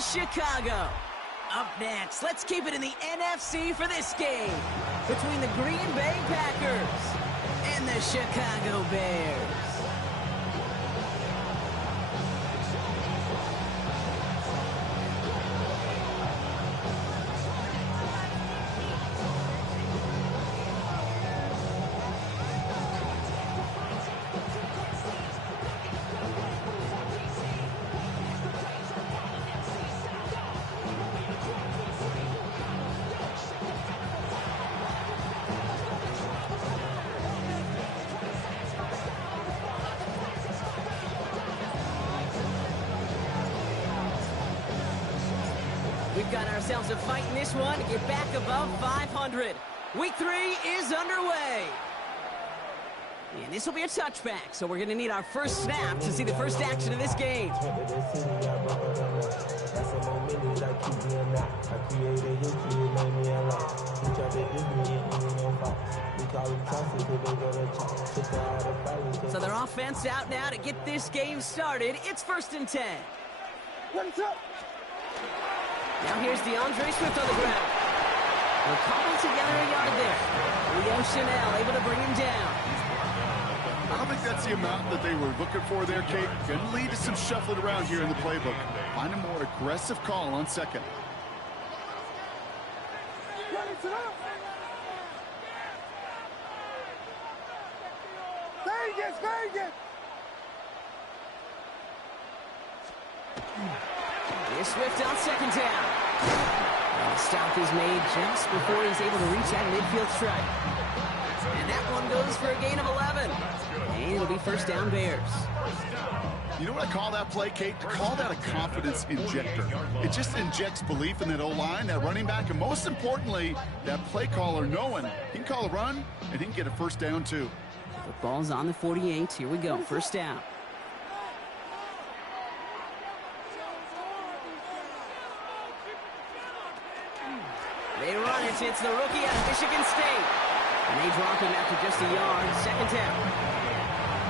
Chicago. Up next, let's keep it in the NFC for this game between the Green Bay Packers and the Chicago Bears. We've got ourselves a fight in this one to get back above 500. Week 3 is underway. And this will be a touchback, so we're going to need our first snap to see the first action of this game. So their offense out now to get this game started. It's 1st and 10. Now here's DeAndre Swift on the ground. We're cobbled together a yard there. Leo Chanel able to bring him down. I don't think that's the amount that they were looking for there, Kate. Going to lead to some shuffling around here in the playbook. Find a more aggressive call on second. Vegas! Here's Swift on 2nd down. And the stop is made just before he's able to reach that midfield strike. And that one goes for a gain of 11. And it'll be 1st down Bears. You know what I call that play, Kate? I call that a confidence injector. It just injects belief in that O-line, that running back, and most importantly, that play caller knowing he can call a run and he can get a 1st down too. The ball's on the 48. Here we go. 1st down. They run it. It's the rookie out of Michigan State. And they drop him after just a yard. 2nd down.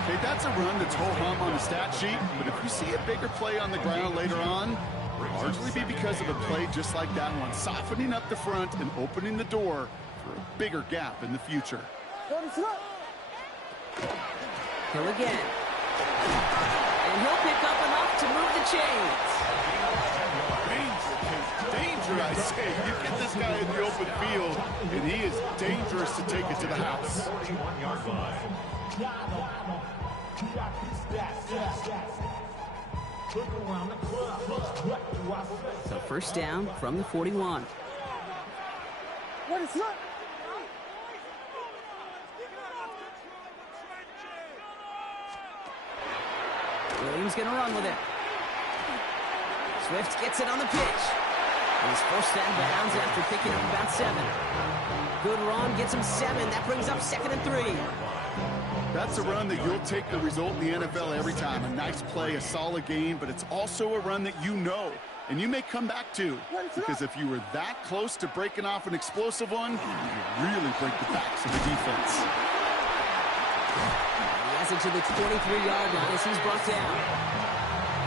Okay, that's a run that's ho-hum on the stat sheet, but if you see a bigger play on the ground later on, it'll largely be because of a play just like that one, softening up the front and opening the door for a bigger gap in the future. Hill again. And he'll pick up enough to move the chains. Danger, I say. You get this guy in the open field, and he is dangerous to take it to the house. So 1st down from the 41. Williams gonna run with it. Swift gets it on the pitch. And he's forced out of bounds after picking up about 7. Good run, gets him 7. That brings up 2nd and 3. That's a run that you'll take the result in the NFL every time. A nice play, a solid game, but it's also a run that you know, and you may come back to. Because if you were that close to breaking off an explosive one, you really break the backs of the defense. He has it to the 23-yard line as he's brought down.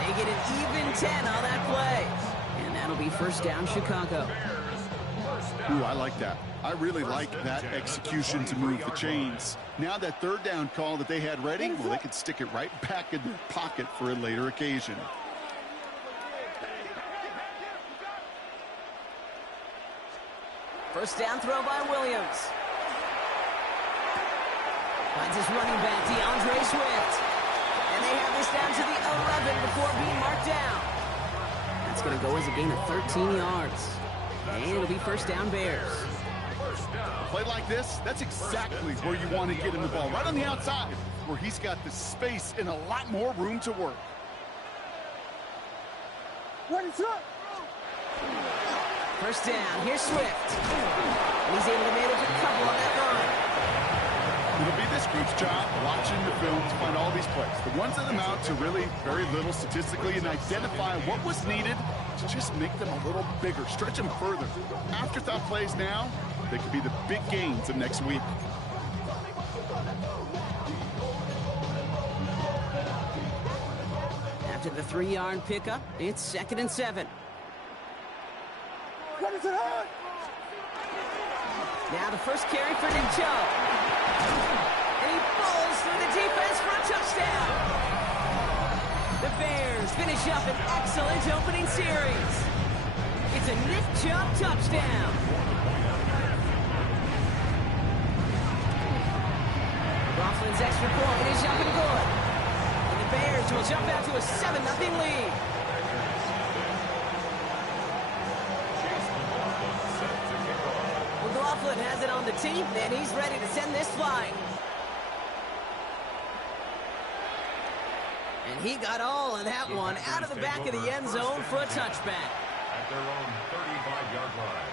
They get an even 10 on that play. And that'll be 1st down Chicago. Ooh, I like that. I really like that execution to move the chains. Now that 3rd down call that they had ready, well, they could stick it right back in their pocket for a later occasion. First down throw by Williams. Finds his running back, DeAndre Swift. And they have this down to the 11 before being marked down. That's going to go as a gain of 13 yards. And it'll be 1st down Bears. A play like this, that's exactly where you want to get him the ball. Right on the outside, where he's got the space and a lot more room to work. First down, here's Swift. And he's able to manage a couple on that run. It'll be this group's job watching the film to find all these plays. The ones that amount to really very little statistically and identify what was needed to just make them a little bigger, stretch them further. Afterthought plays now, they could be the big gains of next week. After the 3-yard pickup, it's 2nd and 7. Now the first carry for Nick Chubb. And he falls through the defense for a touchdown. The Bears finish up an excellent opening series. It's a Nick Chubb touchdown. Coughlin's extra point is up and good. And the Bears will jump out to a 7-0 lead. Coughlin has it on the team, and he's ready to send this flying. And he got all of that one out of the back of the end zone for a touchback. At their own 35-yard line.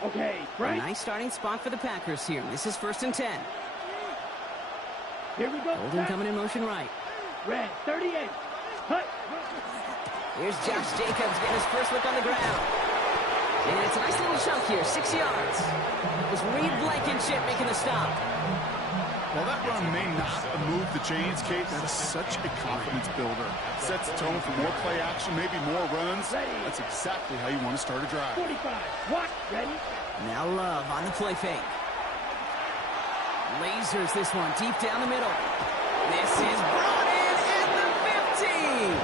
Okay, right. A nice starting spot for the Packers here. This is 1st and 10. Here we go. Holden coming in motion right. Red, 38. Hut. Here's Josh Jacobs getting his first look on the ground. And it's a nice little chunk here, 6 yards. It was Reed Blankenship making the stop. While that run may not move the chains, Kate, that is such a confidence builder. Sets the tone for more play action, maybe more runs. That's exactly how you want to start a drive. 45. What? Ready? Now Love on the play fake. Lasers this one deep down the middle. This is brought in at the 15.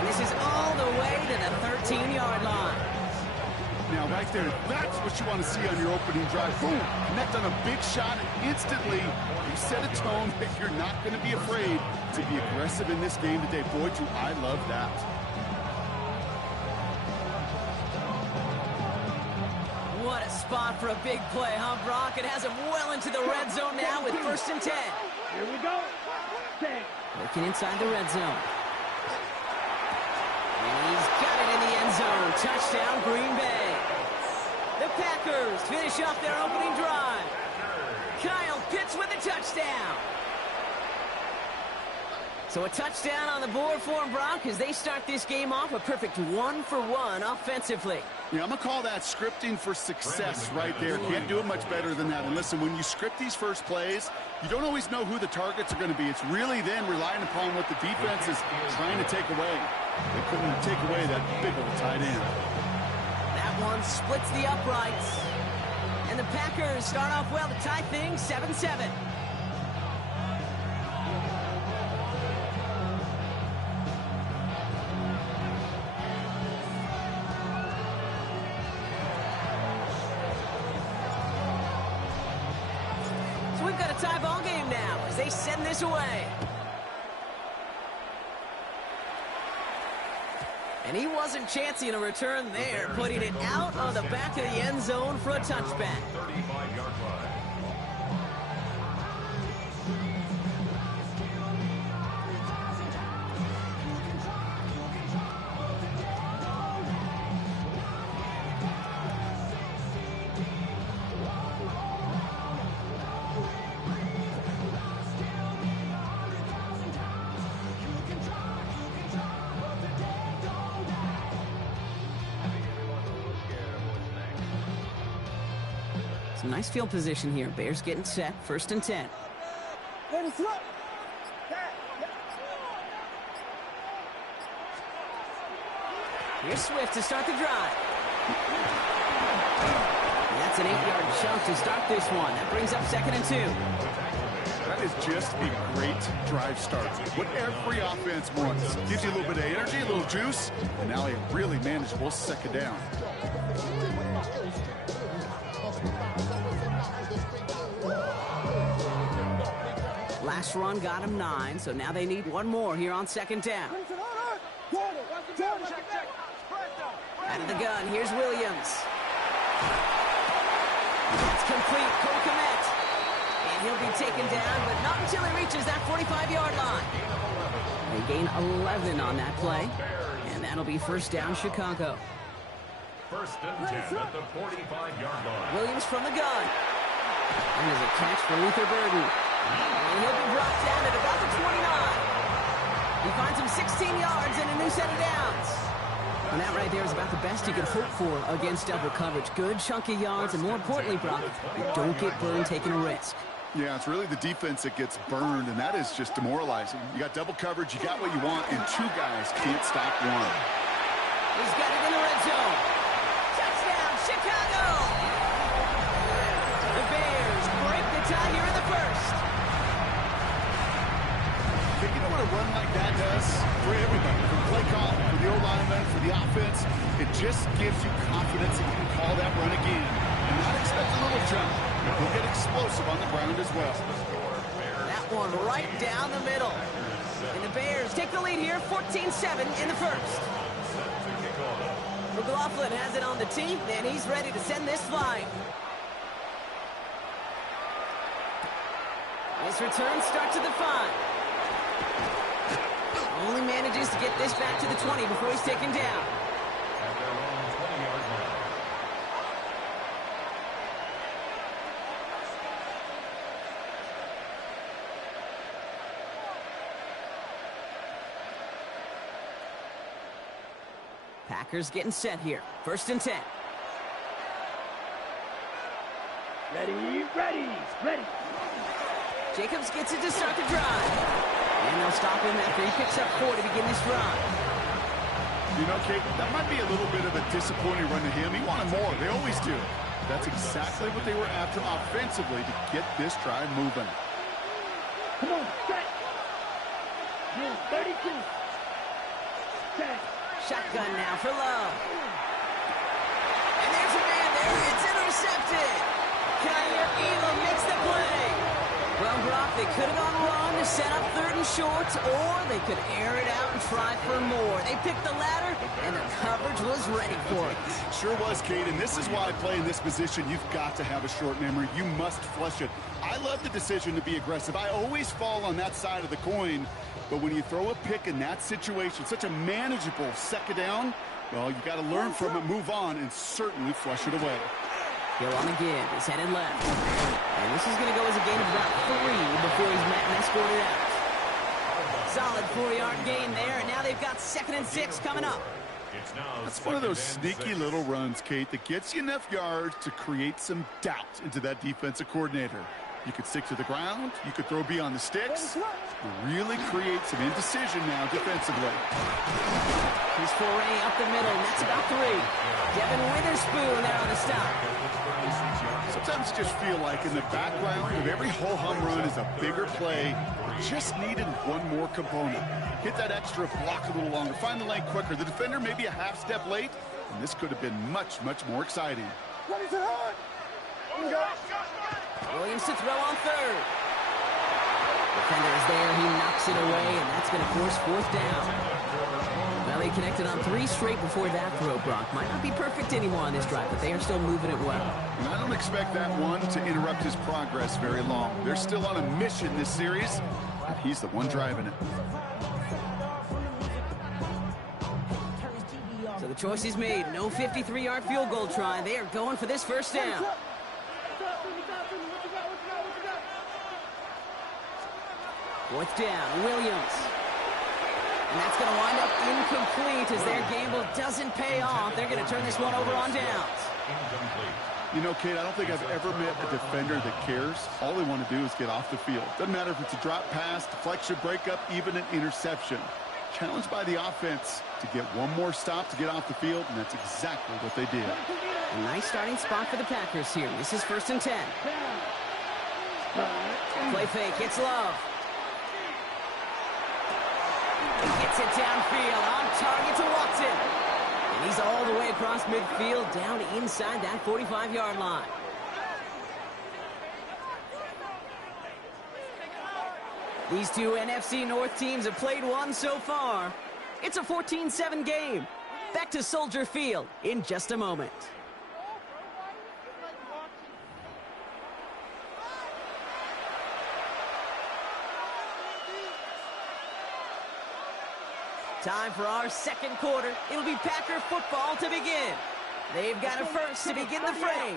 And this is all the way to the 13-yard line. Now, right there, that's what you want to see on your opening drive. Boom! Connect on a big shot, and instantly you set a tone that you're not going to be afraid to be aggressive in this game today. Boy, do I love that. What a spot for a big play, huh, Brock? It has him well into the red zone now with 1st and 10. Here we go. 10. Working inside the red zone. And he's got it in the end zone. Touchdown, Green Bay. The Packers finish off their opening drive. Kyle Pitts with a touchdown. So a touchdown on the board for them, Brock, as they start this game off a perfect 1-for-1 offensively. Yeah, I'm going to call that scripting for success right there. Can't do it much better than that. And listen, when you script these first plays, you don't always know who the targets are going to be. It's really then relying upon what the defense is trying to take away. They couldn't take away that big old tight end. That one splits the uprights. And the Packers start off well to tie things 7-7. So we've got a tie ball game now as they send this away. And he wasn't chancing a return there, putting it out on the back of the end zone for a touchback. 35-yard line. Some nice field position here. Bears getting set. 1st and 10. Here's Swift to start the drive. And that's an 8-yard chunk to start this one. That brings up 2nd and 2. That is just a great drive start. What every offense wants. Gives you a little bit of energy, a little juice, and now a really manageable 2nd down. Last run got him 9, so now they need one more here on 2nd down. Out of the gun, here's Williams. That's complete, Cole Kmet. And he'll be taken down, but not until he reaches that 45-yard line. They gain 11 on that play, and that'll be 1st down, Chicago. 1st and 10 at the 45-yard line. Williams from the gun. And there's a catch for Luther Burden. And he'll be brought down at about the 29. He finds him 16 yards and a new set of downs. And that right there is about the best you could hope for against double coverage. Good chunky yards, and more importantly, Brock, you don't get burned taking a risk. Yeah, it's really the defense that gets burned, and that is just demoralizing. You got double coverage, you got what you want, and two guys can't stop one. He's got it in the red zone. Touchdown, Chicago! The Bears break the tie here in the first. You know what a run like that does for everybody, for the play call, for the O-lineman, for the offense? It just gives you confidence that you can call that run again and not expect a little jump. He'll get explosive on the ground as well. That one right down the middle. And the Bears take the lead here, 14-7 in the first. McLaughlin has it on the tee, and he's ready to send this flying. This return starts at the 5. Only manages to get this back to the 20 before he's taken down. Packers getting set here. 1st and 10. Ready. Jacobs gets it to start the drive. And they'll stop him after he picks up 4 to begin this drive. You know, Kate, that might be a little bit of a disappointing run to him. He wanted more. They always do. That's exactly what they were after offensively to get this drive moving. Come on, set. 32. Set. Shotgun now for Love. And there's a man there. It's intercepted. Kyer Elam makes the play. Well, Brock, they could have gone run to set up 3rd and short, or they could air it out and try for more. They picked the latter, and the coverage was ready for it. Sure was, Kate, and this is why playing this position, you've got to have a short memory. You must flush it. I love the decision to be aggressive. I always fall on that side of the coin, but when you throw a pick in that situation, such a manageable 2nd down, well, you got to learn from it, move on, and certainly flush it away. Hill on again. He's headed left. And this is going to go as a gain of about 3 before he's met and escorted out. Solid 4-yard gain there, and now they've got 2nd and 6 coming up. That's one of those sneaky little runs, Kate, that gets you enough yards to create some doubt into that defensive coordinator. You could stick to the ground. You could throw beyond the sticks. Really create some indecision now defensively. He's foray up the middle, and that's about 3. Devin Witherspoon there on the stop. Sometimes you just feel like in the background of every ho-hum run is a bigger play. Just needed one more component. Hit that extra block a little longer. Find the lane quicker. The defender may be a half step late, and this could have been much, much more exciting. Williams to throw on 3rd. Defender is there. He knocks it away, and that's going to force 4th down. Well, they connected on 3 straight before that throw, Brock. Might not be perfect anymore on this drive, but they are still moving it well. And I don't expect that one to interrupt his progress very long. They're still on a mission this series, and he's the one driving it. So the choice is made. No 53-yard field goal try. They are going for this 1st down. Fourth down, Williams. And that's going to wind up incomplete as their gamble doesn't pay off. They're going to turn this one over on downs. You know, Kate, I don't think I've ever met a defender that cares. All they want to do is get off the field. Doesn't matter if it's a drop pass, deflection, breakup, even an interception. Challenged by the offense to get one more stop to get off the field, and that's exactly what they did. A nice starting spot for the Packers here. This is 1st and 10. Play fake, it's Love. He gets it downfield, on target to Watson. And he's all the way across midfield, down inside that 45-yard line. These two NFC North teams have played one so far. It's a 14-7 game. Back to Soldier Field in just a moment. Time for our 2nd quarter. It'll be Packer football to begin. They've got a first to begin the frame.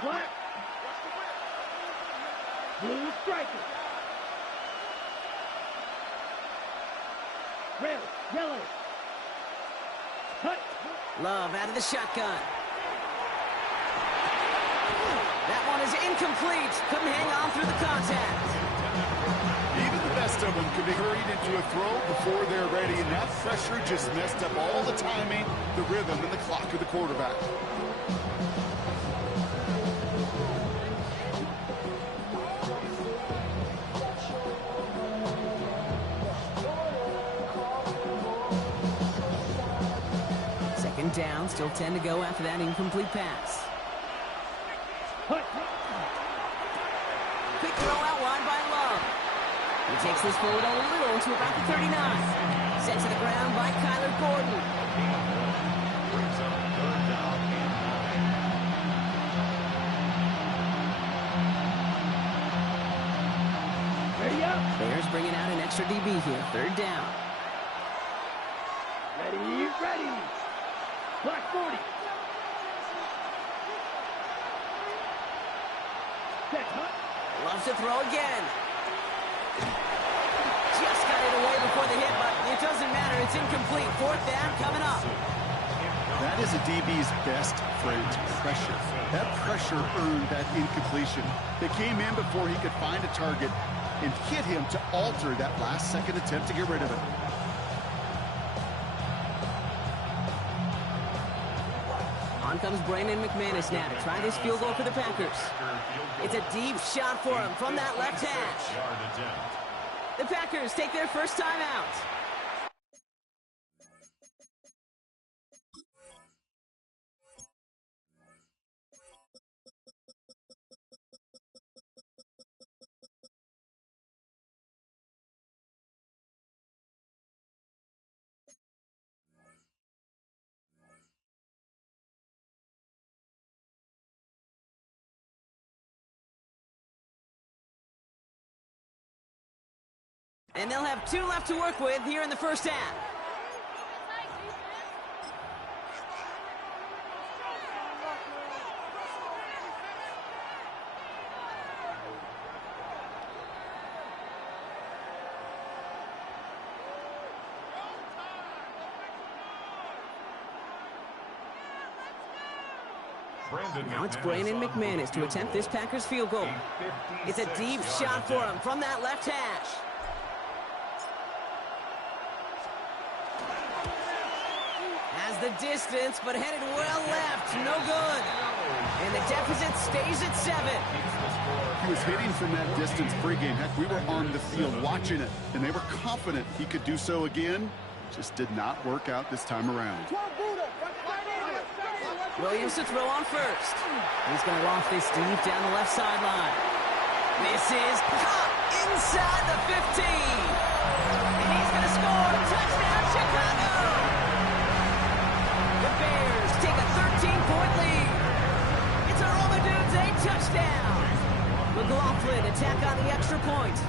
Black. Blue striker. Red, yellow. Hut. Love out of the shotgun. That one is incomplete. Couldn't hang on through the contact. Even the best of them can be hurried into a throw before they're ready, and that pressure just messed up all the timing, the rhythm, and the clock of the quarterback. Second down, still 10 to go after that incomplete pass. Hut. Quick throw out wide by Love. He takes this forward a little to about the 39. Sent to the ground by Kyler Gordon. Brings up third down and 9. Ready up. Bears bringing out an extra DB here. Third down. Ready, ready. Black 40. Set, Hut. Loves to throw again. Just got it away before the hit, but it doesn't matter. It's incomplete. Fourth down coming up. That is a DB's best friend, pressure. That pressure earned that incompletion. They came in before he could find a target and hit him to alter that last-second attempt to get rid of it. On comes Brandon McManus now to try this field goal for the Packers. It's a deep shot for him from that left hash. The Packers take their first time out. And they'll have 2 left to work with here in the first half. Now it's Brandon McManus to attempt this Packers field goal. It's a deep shot for him from that left hash. Has the distance, but headed well left. No good. And the deficit stays at 7. He was hitting from that distance pregame. Heck, we were on the field watching it, and they were confident he could do so again. Just did not work out this time around. Williams to throw on first. He's going to loft this deep down the left sideline. This is caught inside the 15. And he's going to score. Touchdown, Chicago. The Bears take a 13-point lead. It's a Romadudes, a touchdown. McLaughlin attack on the extra point.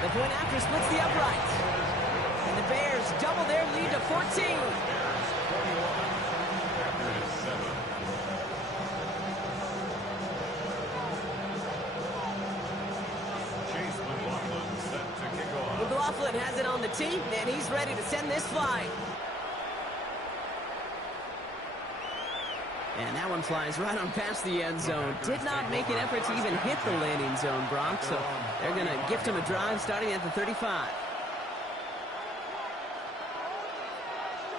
The point after splits the upright. And the Bears double their lead to 14. McLaughlin has it on the tee, and he's ready to send this flying. And that one flies right on past the end zone. Did not make an effort to even hit the landing zone, Brock, so they're going to gift him a drive starting at the 35.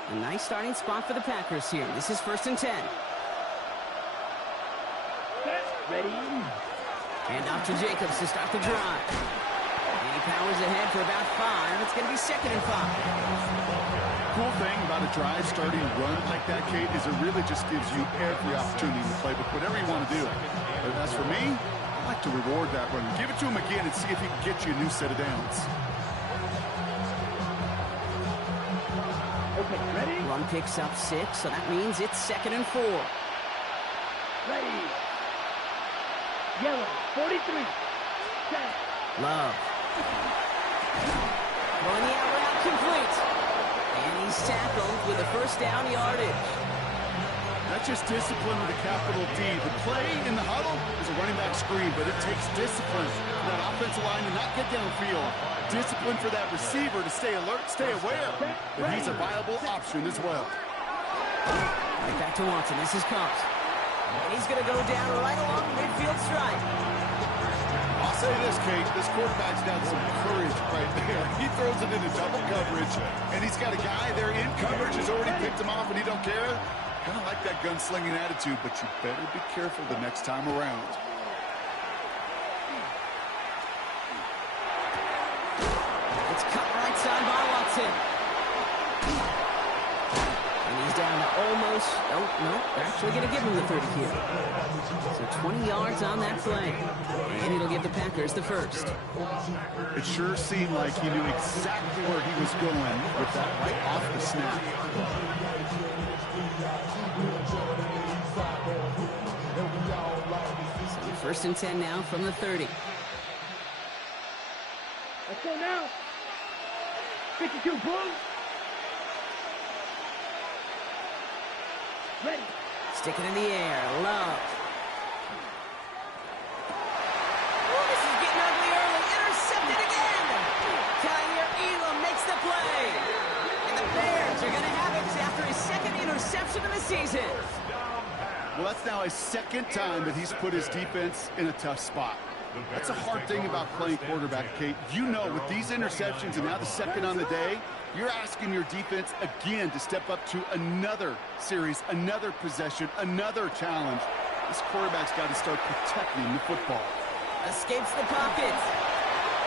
A nice starting spot for the Packers here. This is 1st and 10. Ready. And off to Jacobs to start the drive. And he powers ahead for about 5. It's going to be 2nd and 5. Cool thing about a drive starting run like that, Kate, is it really just gives you every opportunity to play with whatever you want to do. But as for me, I like to reward that run. Give it to him again and see if he can get you a new set of downs. Okay, ready. Run picks up 6, so that means it's 2nd and 4. Ready. Yellow, 43. Set. Love. Throwing the out route complete. And he's tackled with a first down yardage. That's just discipline with a capital D. The play in the huddle is a running back screen, but it takes discipline for that offensive line to not get downfield. Discipline for that receiver to stay alert, stay aware that he's a viable option as well. Right back to Watson. This is Cox. And he's going to go down right along the midfield stripe. I'll say this, Kate. This quarterback's got some courage right there. He throws it into double coverage, and he's got a guy there in coverage who's already picked him off, and he don't care. Kind of like that gunslinging attitude, but you better be careful the next time around. It's cut right side by Watson. And he's down to almost, oh, no, they're actually going to give him the 30 here. So 20 yards on that play. And it'll give the Packers the first. It sure seemed like he knew exactly where he was going with that right off the snap. So first and 10 now from the 30. Let's go now. 52 Bulls. Ready. Stick it in the air. Love. Oh, this is getting ugly early. Intercepted again. Kyer Elam makes the play. And the Bears are going to have it after his second interception of the season. Well, that's now his second time that he's put his defense in a tough spot. That's a hard thing about playing quarterback, Kate. You know, with these interceptions and now the second on the day, you're asking your defense again to step up to another series, another possession, another challenge. This quarterback's got to start protecting the football. Escapes the pocket.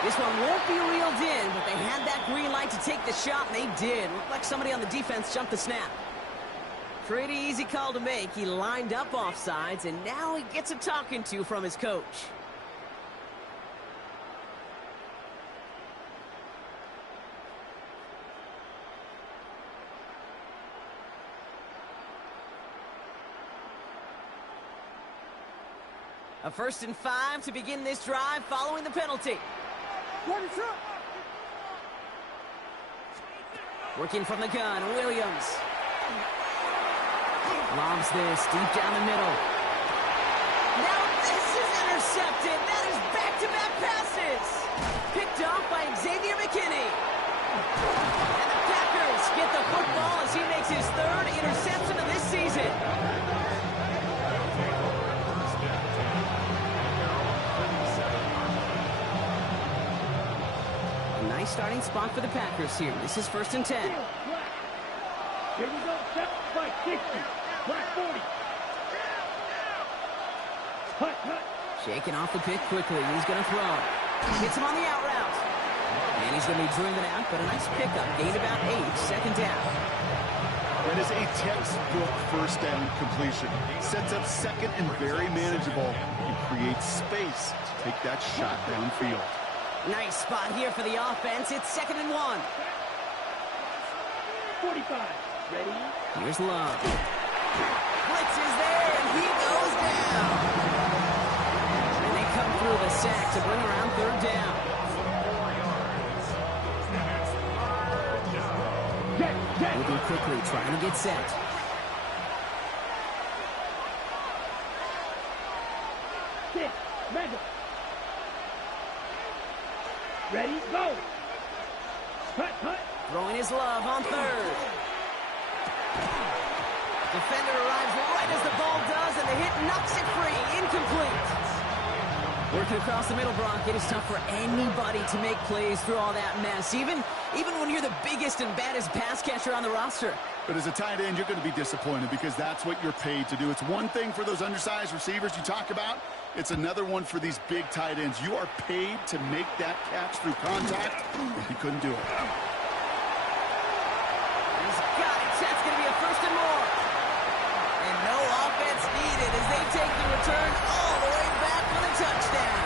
This one won't be reeled in, but they had that green light to take the shot, and they did. Looked like somebody on the defense jumped the snap. Pretty easy call to make. He lined up offsides, and now he gets a talking to from his coach. A 1st and 5 to begin this drive following the penalty. Working from the gun, Williams. Lobs this deep down the middle. Now this is intercepted. That is back-to-back passes. Picked off by Xavier McKinney. And the Packers get the football as he makes his third interception of this season. Nice starting spot for the Packers here. This is 1st and 10. Here we go. Step by 60. Black 40. Hut, hut. Shaking off the pick quickly. He's going to throw. Hits him on the out route. And he's going to be driven out, but a nice pickup. Gained about 8. Second down. That is a textbook first down completion. Sets up second and very manageable. And creates space to take that shot downfield. Nice spot here for the offense. It's 2nd and 1. 45. Ready? Here's Love. Blitz is there, and he goes down. And they come through the sack to bring around 3rd down. Moving quickly, trying to get set. Six. Mega. Ready? Go. Hut, hut. Throwing his Love on 3rd. Defender arrives right as the ball does, and the hit knocks it free. Incomplete. Working across the middle, Brock. It is tough for anybody to make plays through all that mess, even when you're the biggest and baddest pass catcher on the roster. But as a tight end, you're going to be disappointed because that's what you're paid to do. It's one thing for those undersized receivers you talk about. It's another one for these big tight ends. You are paid to make that catch through contact, and he couldn't do it. He's got it. That's going to be a 1st and more. And no offense needed as they take the return all the way back for the touchdown.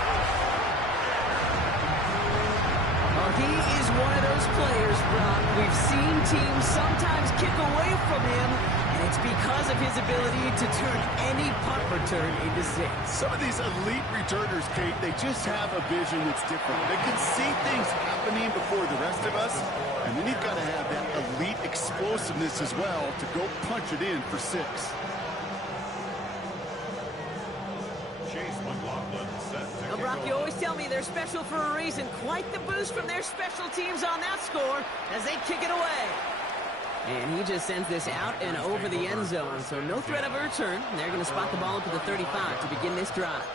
Well, he is one of those players, Brock. We've seen teams sometimes kick away from him, and it's because of his ability to turn any punt return into 6. Some of these elite returners, Kate, they just have a vision that's different. They can see things happening before the rest of us, and then you've got to have that elite explosiveness as well to go punch it in for 6. they're special for a reason. Quite the boost from their special teams on that score as they kick it away. And he just sends this out and over the end zone, so no threat of a return. They're going to spot the ball up at the 35 to begin this drive.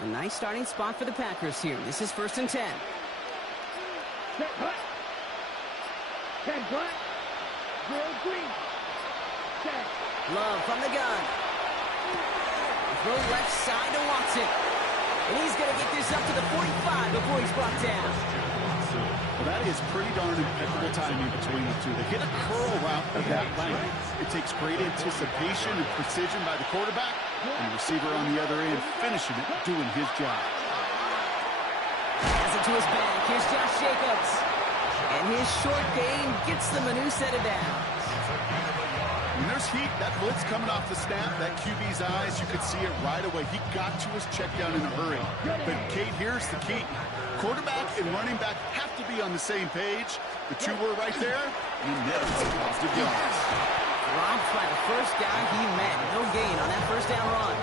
A nice starting spot for the Packers here. This is 1st and 10. Set punt. 10 punt. Will Green. Set. Love from the gun. Throw left side to Watson. And he's going to get this up to the 45 before he's brought down. Well, that is pretty darn impeccable timing between the two. They hit a curl route of that length. It takes great anticipation and precision by the quarterback, and the receiver on the other end finishing it, doing his job. Has it to his back. Here's Josh Jacobs. And his short gain gets them a new set of downs. When there's heat, that blitz coming off the snap, that QB's eyes, you could see it right away. He got to his check down in a hurry. But, Kate, here's the key. Quarterback and running back have to be on the same page. The two were right there, and net some positive yards. Dropped by the first guy he met. No gain on that first down run.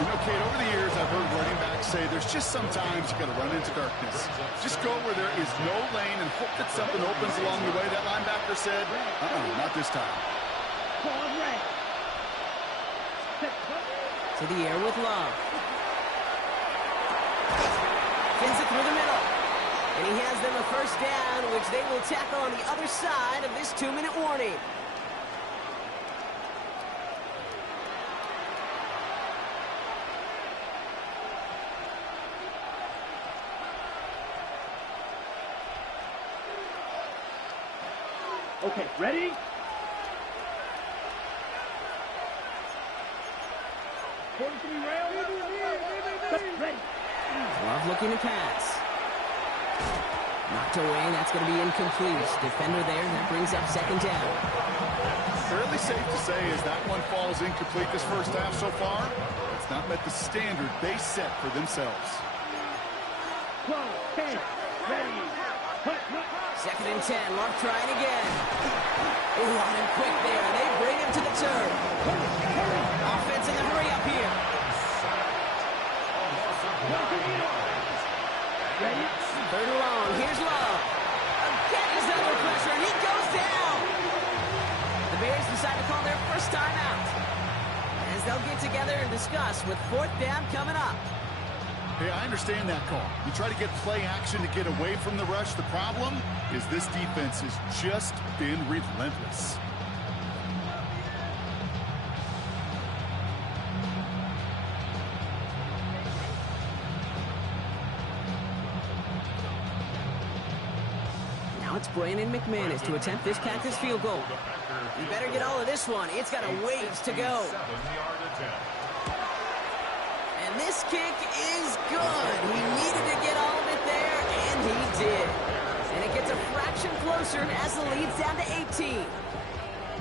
You know, Kate, over the years, I've heard running backs say there's just sometimes you got to run into darkness. Just go where there is no lane and hope that something opens along the way. That linebacker said, not this time. To the air with Love. Pins it through the middle. And he has them a first down, which they will tackle on the other side of this 2-minute warning. Okay, ready? Ready. Love looking to pass. Knocked away, that's going to be incomplete. Defender there, that brings up 2nd down. Fairly safe to say as that one falls incomplete this first half so far, it's not met the standard they set for themselves. 12, 10, ready. 2nd and 10, Love trying again. Oh, on him quick there. They bring him to the turn. Offense in the hurry up here. Ready? 3rd and long. Here's Love. Again, he's under pressure, and he goes down. The Bears decide to call their first timeout as they'll get together and discuss with 4th down coming up. Hey, I understand that call. You try to get play action to get away from the rush. The problem is this defense has just been relentless. Now it's Brandon McManus to attempt this Packers field goal. You better get all of this one. It's got a ways to go. And this kick is good. He needed to get all of it there, and he did. And it gets a fraction closer as the lead's down to 18.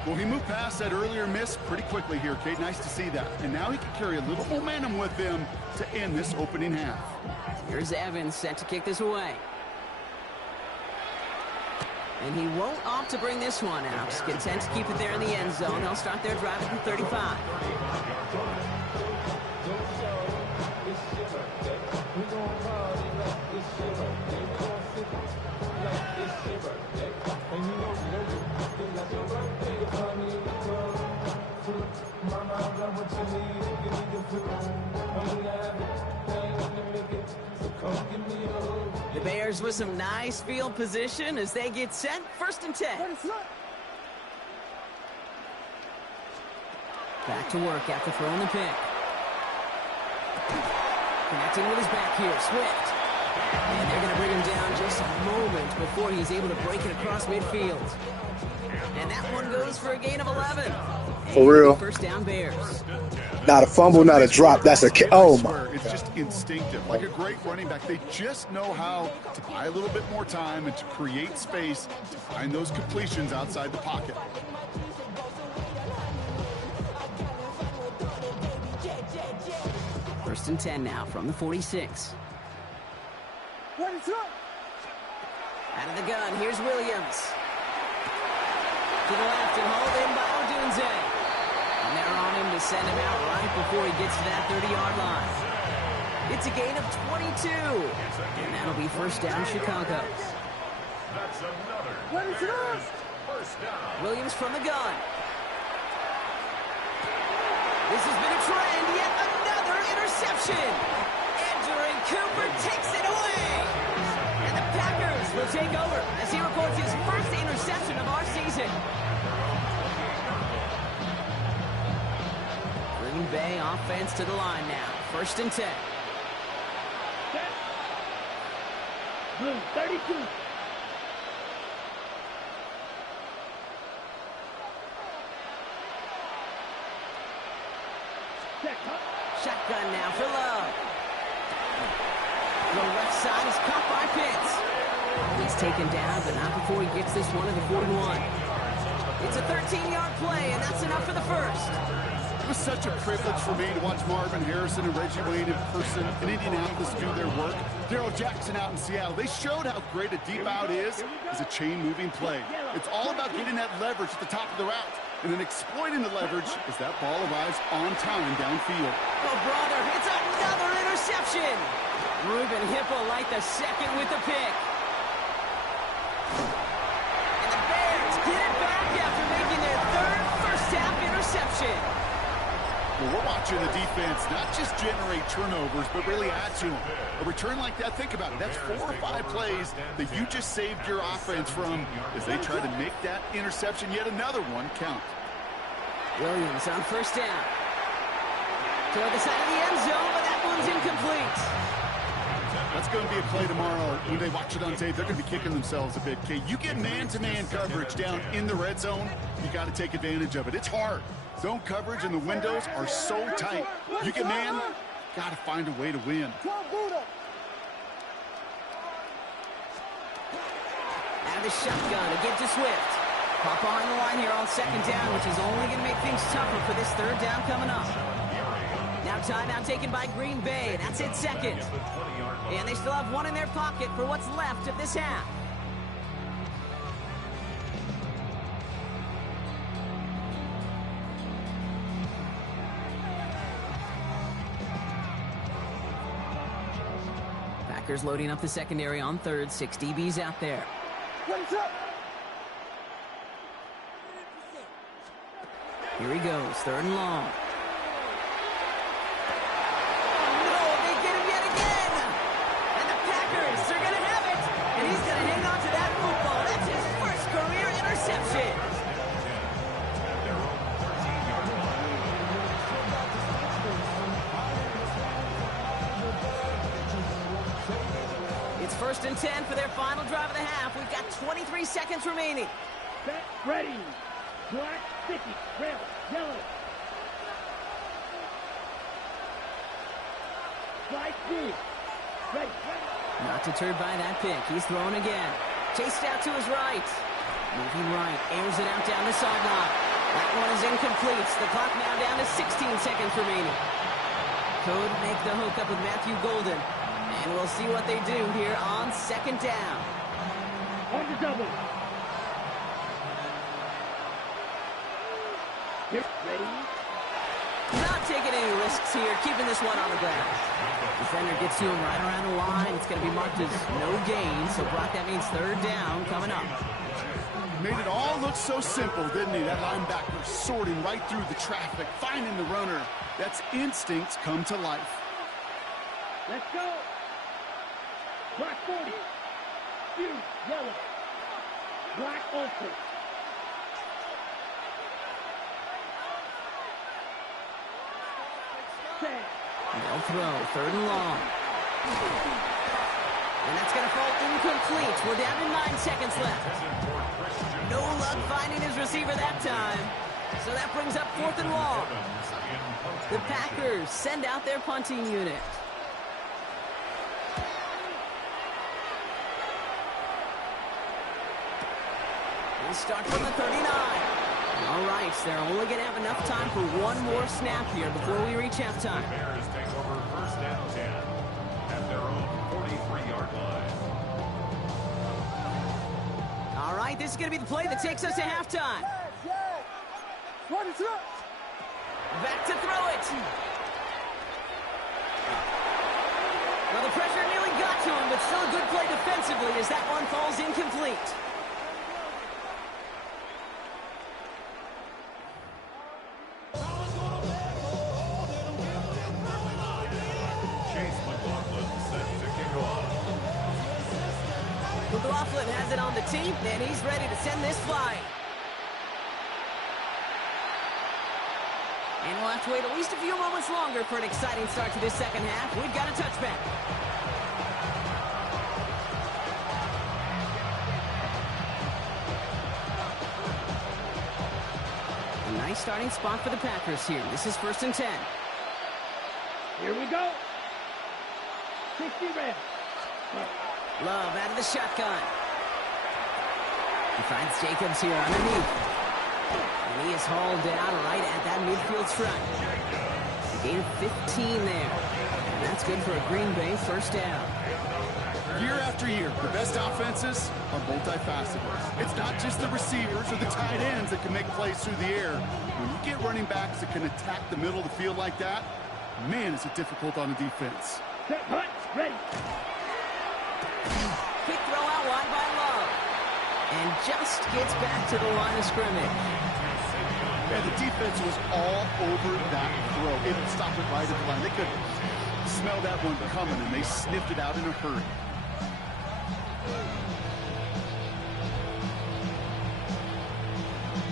Well, he moved past that earlier miss pretty quickly here, Kate. Nice to see that. And now he can carry a little momentum with him to end this opening half. Here's Evans set to kick this away. And he won't opt to bring this one out. He's content to keep it there in the end zone. They'll start their drive at the 35. The Bears with some nice field position as they get set. 1st and 10. Back to work after throwing the pick. Connecting with his back here, Swift. And they're going to bring him down just a moment before he's able to break it across midfield. And that one goes for a gain of 11. For real. First down Bears. Not a fumble, not a drop. That's a oh my. It's just instinctive. Like a great running back, they just know how to buy a little bit more time and to create space to find those completions outside the pocket. First and 10 now from the 46. Out of the gun, here's Williams. To the left and hauled in by Odunze. And they're on him to send him out right before he gets to that 30-yard line. It's a gain of 22. And that'll be first down Chicago. That's another first down. Williams from the gun. This has been a trend, yet another interception. Andrew Cooper takes it away. And the Packers will take over as he records his first interception of our season. Green Bay offense to the line now. First and 10. Blue, 32. Shotgun now for Love. The left side is caught by Pitts. He's taken down, but not before he gets this one at the 41. It's a 13-yard play, and that's enough for the first. It was such a privilege for me to watch Marvin Harrison and Reggie Wayne in person in Indianapolis do their work. Darrell Jackson out in Seattle. They showed how great a deep out is as a chain-moving play. It's all about getting that leverage at the top of the route and then exploiting the leverage as that ball arrives on time downfield. Oh, brother, it's another interception. Ruben Hipple like the second with the pick. And the Bears get it back after making their third first-half interception. Well, we're watching the defense not just generate turnovers, but really add to them. A return like that, think about it. That's 4 or 5 plays that you just saved your offense from as they try to make that interception, yet another one, count. Williams on first down. Toward the side of the end zone, but that one's incomplete. That's going to be a play tomorrow. When they watch it on tape, they're going to be kicking themselves a bit. Okay, you get man-to-man coverage down in the red zone, you got to take advantage of it. It's hard. Zone coverage and the windows are so tight. You get man, got to find a way to win. Out of the shotgun, again to Swift. Pop behind the line here on second down, which is only going to make things tougher for this third down coming up. Now timeout taken by Green Bay. That's it second. And they still have one in their pocket for what's left of this half. Packers loading up the secondary on third. 6 DBs out there. Here he goes, third and long. No, they get him yet again! And the Packers are going to have it! And he's going to hang on to that football. That's his first career interception! It's first and 10 for their final drive of the half. We've got 23 seconds remaining. Set, ready. Black, sticky, red, yellow. Slide blue. Ready. Not deterred by that pick. He's throwing again. Chased out to his right. Moving right. Airs it out down the sideline. That one is incomplete. The clock now down to 16 seconds remaining. Could make the hook up with Matthew Golden. And we'll see what they do here on second down. On the double. Ready? Not taking any risks here, keeping this one on the ground. Defender gets to him right around the line. It's going to be marked as no gain. So, Brock, that means third down coming up. Made it all look so simple, didn't he? That linebacker sorting right through the traffic, finding the runner. That's instincts come to life. Let's go. Black 40. Blue, yellow. Black open. They'll throw, third and long. And that's going to fall incomplete. We're down to 9 seconds left. No luck finding his receiver that time. So that brings up 4th and long. The Packers send out their punting unit. We'll start from the 39. All right, so they're only going to have enough time for one more snap here before we reach halftime. Bears take over first down 10 at their own 43-yard line. All right, this is going to be the play that takes us to halftime. Back to throw it. Well, the pressure nearly got to him, but still a good play defensively as that one falls incomplete. McLaughlin has it on the tee, and he's ready to send this flying. And we'll have to wait at least a few moments longer for an exciting start to this second half. We've got a touchback. A nice starting spot for the Packers here. This is 1st and 10. Here we go. 60 red. Love out of the shotgun. He finds Jacobs here underneath. And he is hauled down right at that midfield front. A gain of 15 there. And that's good for a Green Bay first down. Year after year, the best offenses are multifaceted. It's not just the receivers or the tight ends that can make plays through the air. When you get running backs that can attack the middle of the field like that, man, is it difficult on the defense. Set, hunt, ready. Quick throw out wide by Love. And just gets back to the line of scrimmage. Yeah, the defense was all over that throw. It would stop it right at the line. They could smell that one coming, and they sniffed it out in a hurry.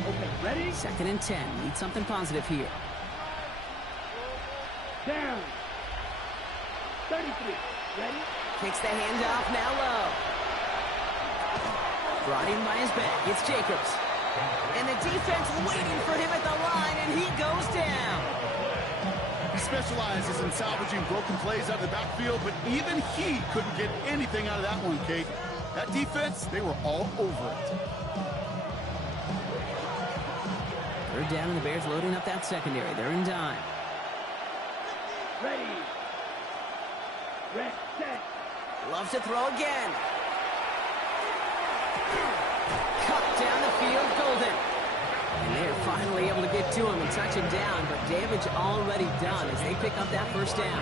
Okay, ready? 2nd and 10. Need something positive here. Down. 33. Ready? Takes the handoff, now Love. Brought in by his back, it's Jacobs. And the defense waiting for him at the line, and he goes down. He specializes in salvaging broken plays out of the backfield, but even he couldn't get anything out of that one, Kate. That defense, they were all over it. 3rd down, and the Bears loading up that secondary. They're in dime. Ready. Red, set. Loves to throw again. Cut down the field, Golden. And they're finally able to get to him and touch him down, but damage already done as they pick up that first down.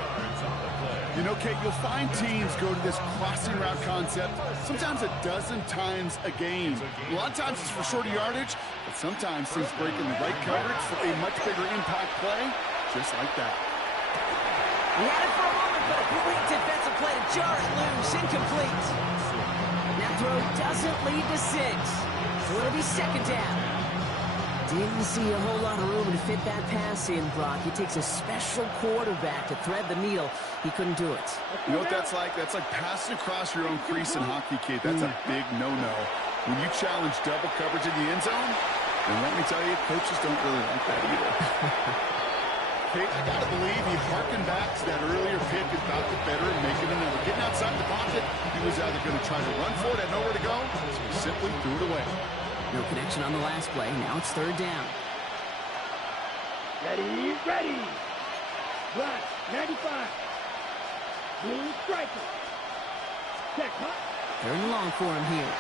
You know, Kate, you'll find teams go to this crossing route concept sometimes a dozen times a game. A lot of times it's for shorter yardage, but sometimes teams break in the right coverage for a much bigger impact play, just like that. He had it for a moment, but a great defensive play to jar it loose, incomplete. That throw doesn't lead to 6, so it'll be 2nd down. Didn't see a whole lot of room to fit that pass in, Brock. It takes a special quarterback to thread the needle. He couldn't do it. You know what that's like? That's like passing across your own crease in hockey, Kate. That's a big no-no. When you challenge double coverage in the end zone, then let me tell you, coaches don't really like that either. Kate, I gotta believe he harkened back to that earlier pick and thought the better and making another. Getting outside the pocket, he was either going to try to run for it, had nowhere to go, so he simply threw it away. No connection on the last play. Now it's 3rd down. Ready, ready. Black, 95. Blue striker. Check, hot. 3rd and long for him here.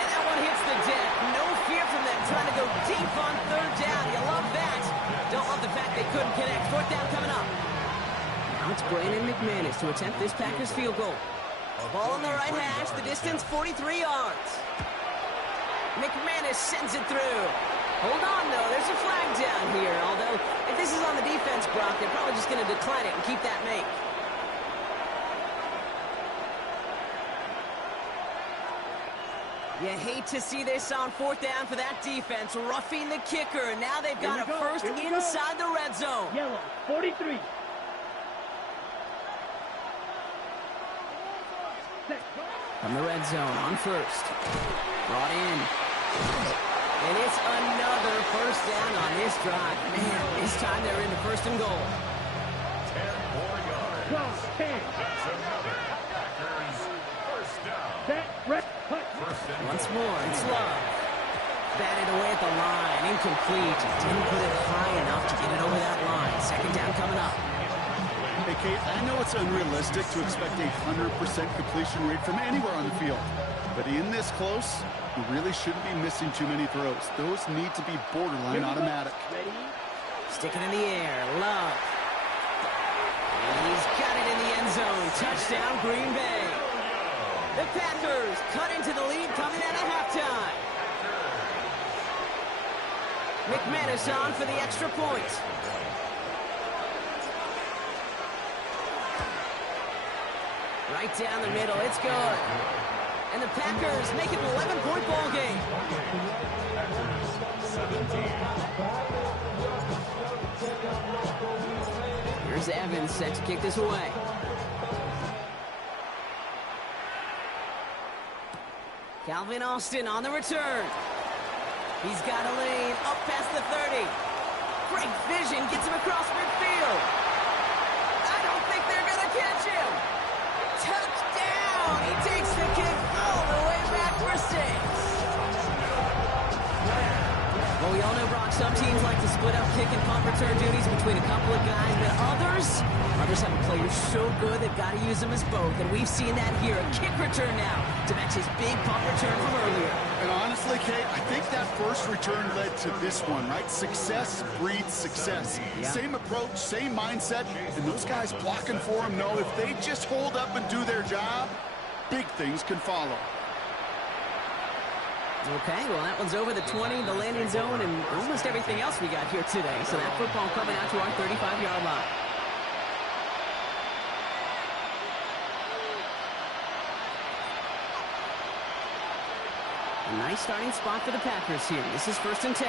And that one hits the deck. No fear from them trying to go deep on 3rd down. You love that. Don't love the fact they couldn't connect. 4th down coming up. Now it's Brandon McManus to attempt this Packers field goal. Ball on the right hash, the distance 43 yards. McManus sends it through. Hold on, though. There's a flag down here. Although, if this is on the defense, Brock, they're probably just going to decline it and keep that make. You hate to see this on 4th down for that defense, roughing the kicker. Now they've got a first inside the red zone. Yellow, 43. From the red zone on 1st. Brought in. And it's another first down on this drive. Man, this time they're into first and goal. 10 more yards. Go, 10. That's another Packers first down. Set, rest, punch. First and Once goal. more, it's Love. Batted away at the line. Incomplete. Didn't put it high enough to get it over that line. Second down coming up. Hey, Kate, I know it's unrealistic to expect a 100% completion rate from anywhere on the field. But in this close, you really shouldn't be missing too many throws. Those need to be borderline automatic. Ready? Stick it in the air. Love. And he's got it in the end zone. Touchdown, Green Bay. The Packers cut into the lead coming out of halftime. McManus on for the extra point. Right down the middle. It's good. And the Packers make it an 11-point ball game. Here's Evans set to kick this away. Calvin Austin on the return. He's got a lane up past the 30. Great vision gets him across midfield. I don't think they're going to catch him. Touchdown! He takes the kick all the way back for 6. Well, we all know, Brock, some teams like to split up kick and punt return duties between a couple of guys, but others have a player so good they've got to use them as both, and we've seen that here. A kick return now to match his big punt return from earlier. And honestly, Kate, I think that first return led to this one, right? Success breeds success. Yeah. Same approach, same mindset, and those guys blocking for him know if they just hold up and do their job, big things can follow. Okay, well, that one's over the 20, the landing zone, and almost everything else we got here today. So that football coming out to our 35-yard line. A nice starting spot for the Packers here. This is 1st and 10.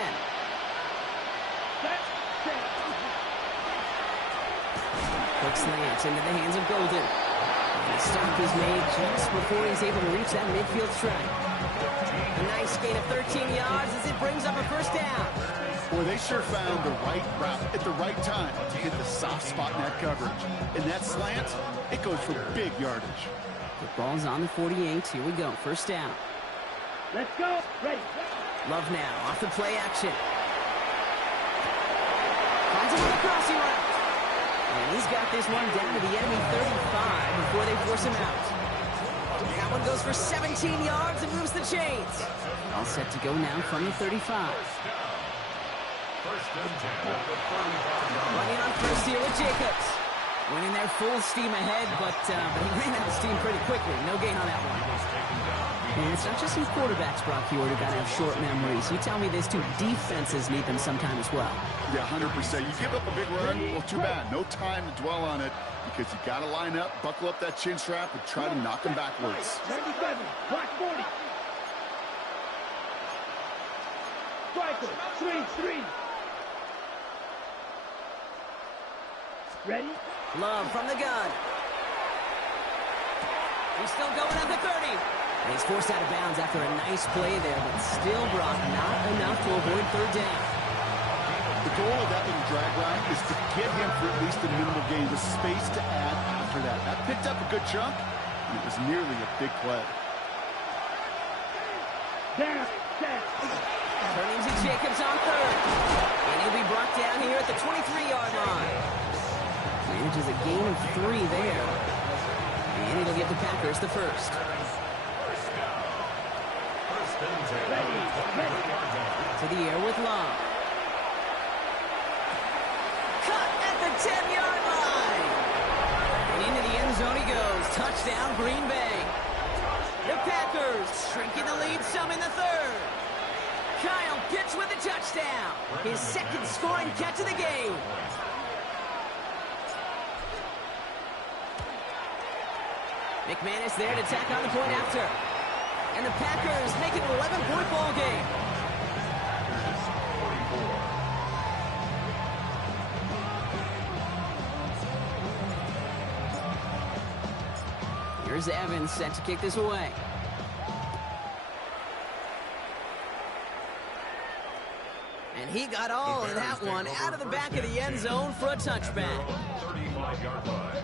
Quick slant into the hands of Golden. And the stop is made just before he's able to reach that midfield strike. A nice gain of 13 yards as it brings up a first down. Boy, they sure found the right route at the right time to hit the soft spot in that coverage. And that slant, it goes for big yardage. The ball's on the 48. Here we go. First down. Let's go. Ready. Love now. Off the play action. Finds him on the crossing route. And he's got this one down to the enemy 35 before they force him out. That one goes for 17 yards and moves the chains. All set to go now from the 35. Running on first here with Jacobs. Winning there full steam ahead, but he ran out of steam pretty quickly. No gain on that one. And it's not just some quarterbacks, Brock, you got to have short memories. You tell me this too. Defenses need them sometime as well. Yeah, 100%. You give up a big run, well, too bad. No time to dwell on it because you got to line up, buckle up that chin strap, and try to knock them backwards. 97, block 40. Striker, 3-3. Ready? Love from the gun. He's still going at the 30. And he's forced out of bounds after a nice play there, but still, Brock, not enough to avoid third down. The goal of that little drag route is to get him for at least a minimal gain with space to add after that. That picked up a good chunk, and it was nearly a big play. Down, set. Turning to Jacobs on third. And he'll be brought down here at the 23-yard line. Manages a gain of 3 there. And it'll give the Packers the first. To the air with Love. Cut at the 10-yard line. And into the end zone he goes. Touchdown, Green Bay. The Packers shrinking the lead some in the third. Kyle Pitts with a touchdown. His second scoring catch of the game. McManus there to tack on the point after. And the Packers make it an 11-point ball game. Here's Evans set to kick this away. he got all of that one out of the back of the end zone for a touchback. 35-yard line.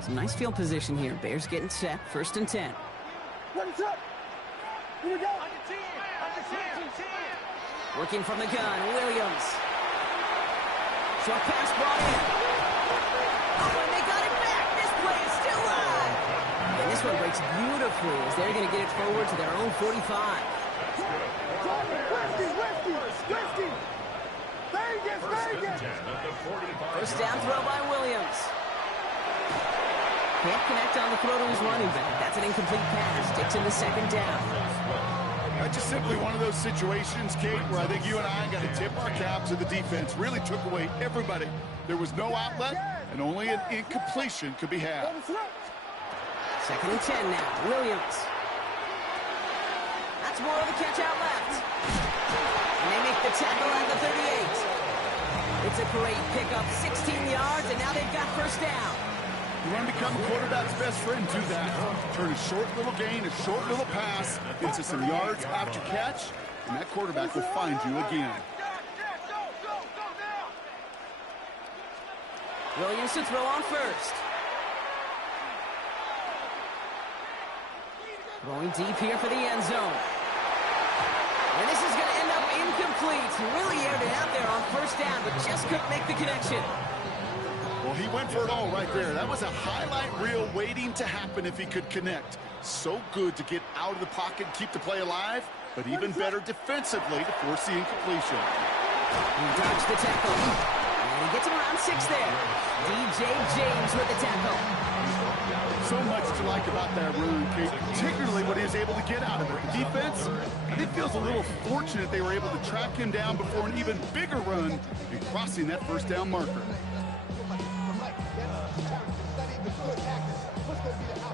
Some nice field position here. Bears getting set. 1st and 10. What's up? Here we go. Working from the gun, Williams. Short pass brought in. Oh, and they got it back. This play is still live. And this one breaks beautifully as they're going to get it forward to their own 45. Westy. Vegas. First down throw by Williams. Can't connect on the throw to his running back. That's an incomplete pass. Takes him the 2nd down. That's just simply one of those situations, Kate, where I think you and I got to tip our cap to the defense. Really took away everybody. There was no outlet, and only an incompletion could be had. 2nd and 10 now. Williams. That's more of the catch out left. And they make the tackle at the 38. It's a great pickup. 16 yards, and now they've got 1st down. You want to become a quarterback's best friend, do that. Turn a short little gain, a short little pass into some yards after catch, and that quarterback will find you again. Williams to throw on 1st. Throwing deep here for the end zone. And this is going to end up incomplete. He really aired it out there on 1st down, but just couldn't make the connection. Well, he went for it all right there. That was a highlight reel waiting to happen if he could connect. So good to get out of the pocket and keep the play alive, but even better defensively to force the incompletion. He dodged the tackle. And he gets him around 6 there. DJ James with the tackle. So much to like about that run, Kate, particularly what he was able to get out of it. The defense, I think, feels a little fortunate they were able to track him down before an even bigger run and crossing that 1st down marker.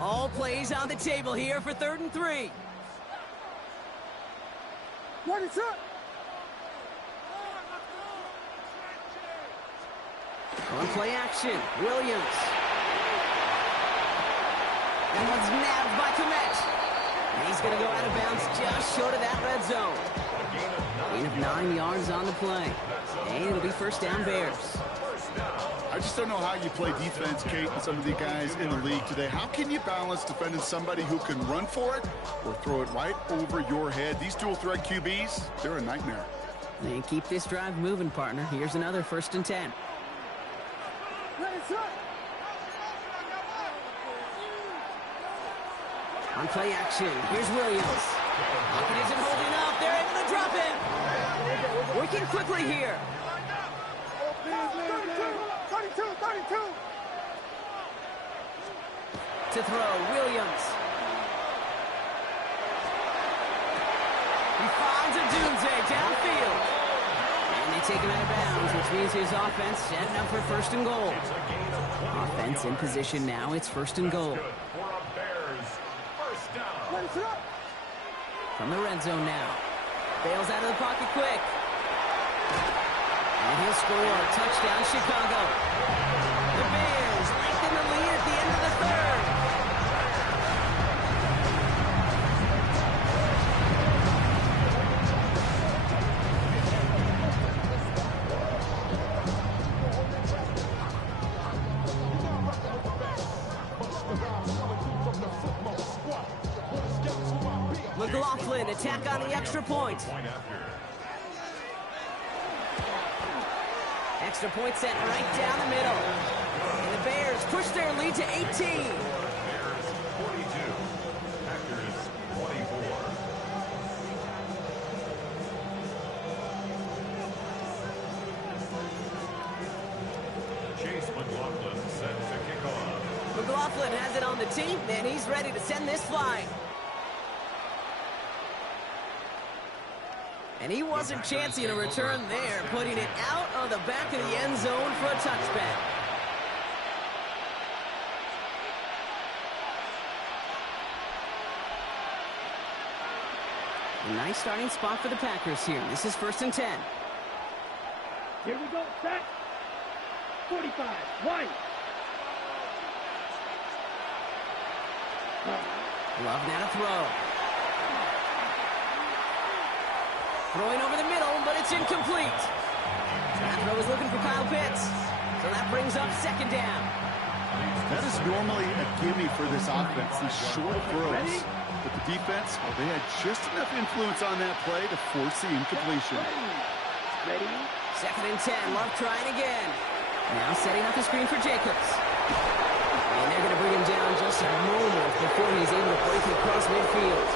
All plays on the table here for 3rd and 3. What is up? On play action, Williams. And was nabbed by Komet. And he's going to go out of bounds just short of that red zone. Gain of 9 yards on the play. And it'll be 1st down Bears. I just don't know how you play defense, Kate, and some of the guys in the league today. How can you balance defending somebody who can run for it or throw it right over your head? These dual threat QBs, they're a nightmare. And keep this drive moving, partner. Here's another 1st and 10. On play action, here's Williams. Pocket isn't holding up. They're able to drop him. Working quickly here. 32. To throw, Williams. He finds a Dunze downfield. And they take him out of bounds, which means his offense setting up for 1st and goal. Offense in position now. It's 1st and goal. From the red zone now. Bails out of the pocket quick. And he'll score. Touchdown, Chicago. The Bears lengthen the lead at the end of the 3rd. McLaughlin attack on the extra point. Extra point set right down the middle. And the Bears push their lead to 18. Bears 42, Packers 24. Chase McLaughlin set to kick off. McLaughlin has it on the tee, and he's ready to send this flying. And he wasn't chancing a return there, putting it out of the back of the end zone for a touchback. A nice starting spot for the Packers here. This is 1st and 10. Here we go, set. 45, 1. Love now to throw. Throwing over the middle, but it's incomplete. That throw is looking for Kyle Pitts. So that brings up second down. That is normally a gimme for this offense, these short throws. But the defense, well, they had just enough influence on that play to force the incompletion. Ready? Second and 10. Love trying again. Now setting up the screen for Jacobs. And they're going to bring him down just a moment before he's able to break across midfield.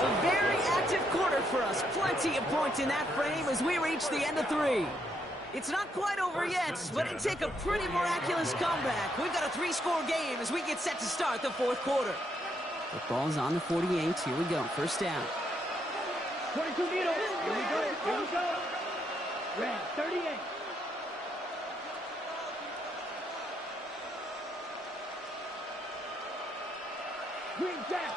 A very active quarter for us. Plenty of points in that frame as we reach the end of 3. It's not quite over yet, but it'd take a pretty miraculous comeback. We've got a 3-score game as we get set to start the fourth quarter. The ball's on the 48. Here we go. First down. 22 needle. Here we go. Here we go. Red 38. Green jack.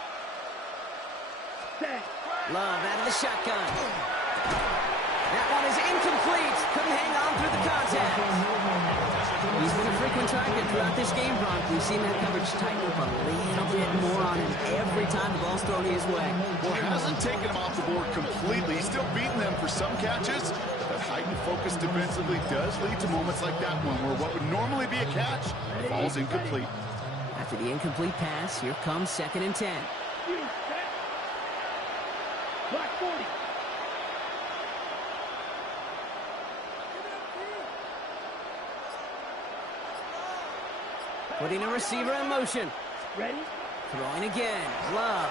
Set. Love out of the shotgun. That one is incomplete. Couldn't hang on through the contact. He's been a frequent target throughout this game, Brock. We've seen that coverage tighten up a little bit more on him every time the ball's thrown his way. Well, hasn't taken him off the board completely. He's still beating them for some catches. But heightened focus defensively does lead to moments like that one where what would normally be a catch falls incomplete. After the incomplete pass, here comes second and 10. Black 40. Putting a receiver in motion. Ready? Throwing again. Love.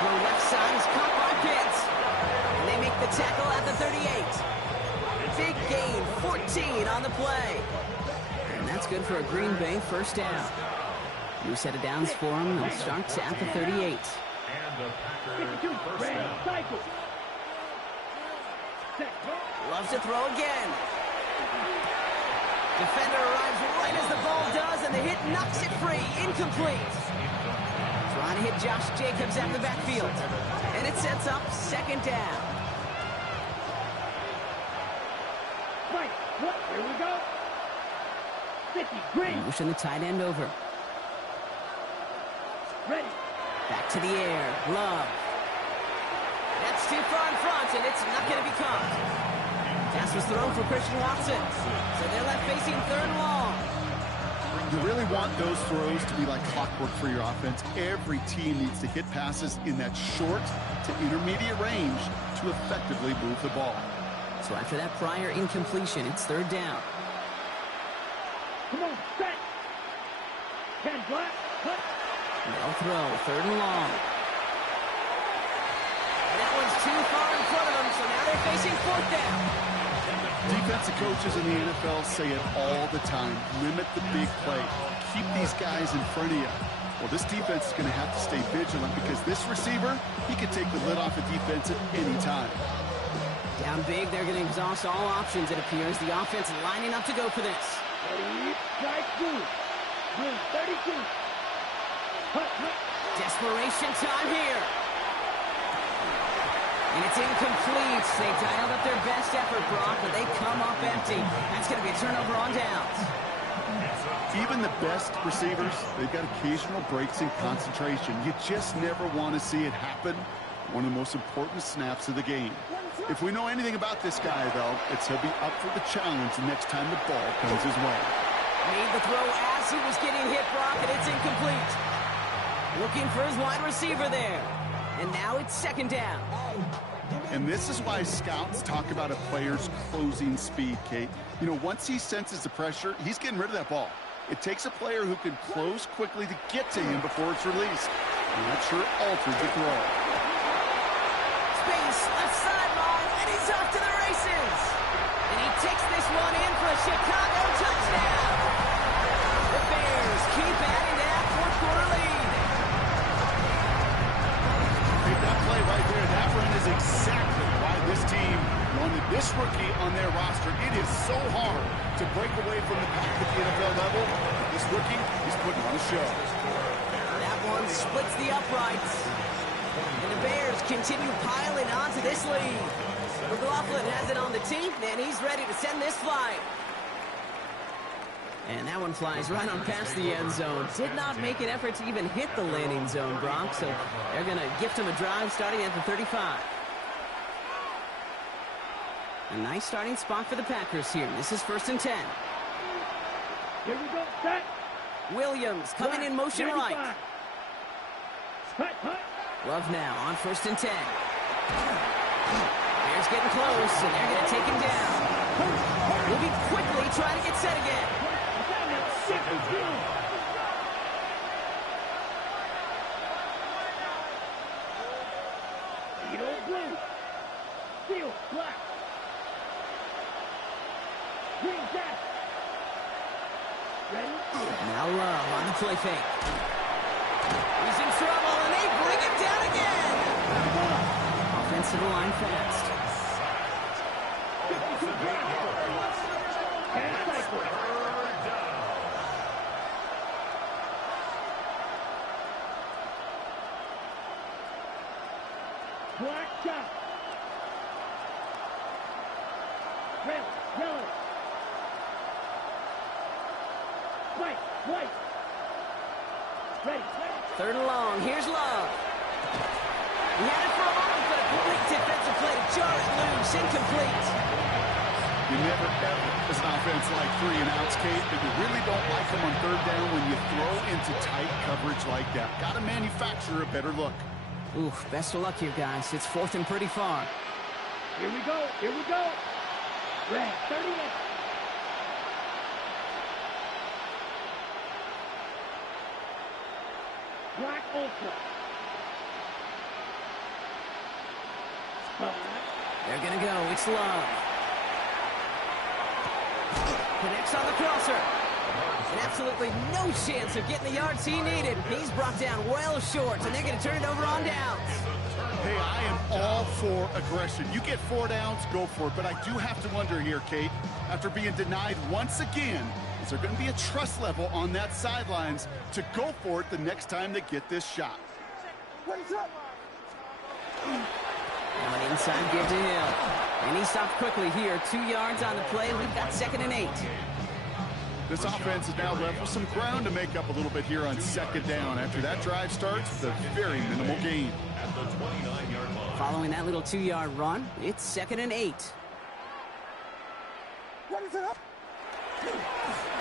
Throw left side is caught by Pitts. And they make the tackle at the 38. Big gain, 14 on the play. And that's good for a Green Bay first down. New set of downs for them. They'll start at the 38. 52. Red cycle. Loves to throw again. Defender arrives right as the ball does, and the hit knocks it free. Incomplete. Trying to hit Josh Jacobs out of the backfield. And it sets up second down. Right. What? Here we go. 50. Green. Pushing the tight end over. Ready. Back to the air. Love. That's too far in front, and it's not going to be caught. Pass was thrown for Christian Watson. So they're left facing third and long. You really want those throws to be like clockwork for your offense. Every team needs to hit passes in that short to intermediate range to effectively move the ball. So after that prior incompletion, it's third down. Come on, set. 10 black. Cut. They'll throw, third and long. And that one's too far in front of them, so now they're facing fourth down. Defensive coaches in the NFL say it all the time. Limit the big play. Keep these guys in front of you. Well, this defense is going to have to stay vigilant because this receiver, he can take the lid off the defense at any time. Down big, they're going to exhaust all options, it appears. The offense lining up to go for this. Ready. Strike blue. Blue 32. Cut. Desperation time here. And it's incomplete. They dialed up their best effort, Brock, but they come up empty. That's going to be a turnover on downs. Even the best receivers, they've got occasional breaks in concentration. You just never want to see it happen. One of the most important snaps of the game. If we know anything about this guy, though, it's he'll be up for the challenge the next time the ball comes his way. Made the throw as he was getting hit, Brock, and it's incomplete. Looking for his wide receiver there. And now it's second down. And this is why scouts talk about a player's closing speed, Kate. You know, once he senses the pressure, he's getting rid of that ball. It takes a player who can close quickly to get to him before it's released. And that sure altered the throw. Space, left sideline, and he's off to the races. And he takes this one in for a Chicago touchdown. The Bears keep adding to that fourth quarter lead. That play right there, that run is exactly why this team wanted this rookie on their roster. It is so hard to break away from the pack at the NFL level. This rookie is putting on a show. That one splits the uprights. And the Bears continue piling onto this lead. McLaughlin has it on the tee, and he's ready to send this flight. And that one flies right on past the end zone. Did not make an effort to even hit the landing zone, Brock, so they're going to gift him a drive starting at the 35. A nice starting spot for the Packers here. This is 1st and 10. Here we go, set. Williams coming in motion right. Hut, hut. Love now on 1st and 10. Bears getting close, and they're going to take him down. We'll be quickly trying to get set again. Zero blue. Steel black. Green dash. Ready? Now Love on the play fake. He's in trouble, and they bring him down again. Offensive line fast. Black shot. Red, yellow. White, white. Ready, ready. 3rd and long. Here's Love. He had it for a moment, but a complete defensive play to jar it loose. Incomplete. You never ever, as an offense, like 3 and outs, Kate, but you really don't like them on 3rd down when you throw into tight coverage like that. Got to manufacture a better look. Ooh, best of luck here, guys. It's 4th and pretty far. Here we go, here we go. Red, 38. Black ultra. They're going to go. It's Love. Connects on the crosser. And absolutely no chance of getting the yards he needed. He's brought down well short, and they're going to turn it over on downs. Hey, I am all for aggression. You get 4 downs, go for it. But I do have to wonder here, Kate, after being denied once again, is there going to be a trust level on that sidelines to go for it the next time they get this shot? Now an inside give to Hill. And he stopped quickly here. 2 yards on the play. We've got 2nd and 8. This offense is now left with some ground to make up a little bit here on 2nd down. After that drive starts, with a very minimal gain. Following that little 2-yard run, it's 2nd and 8.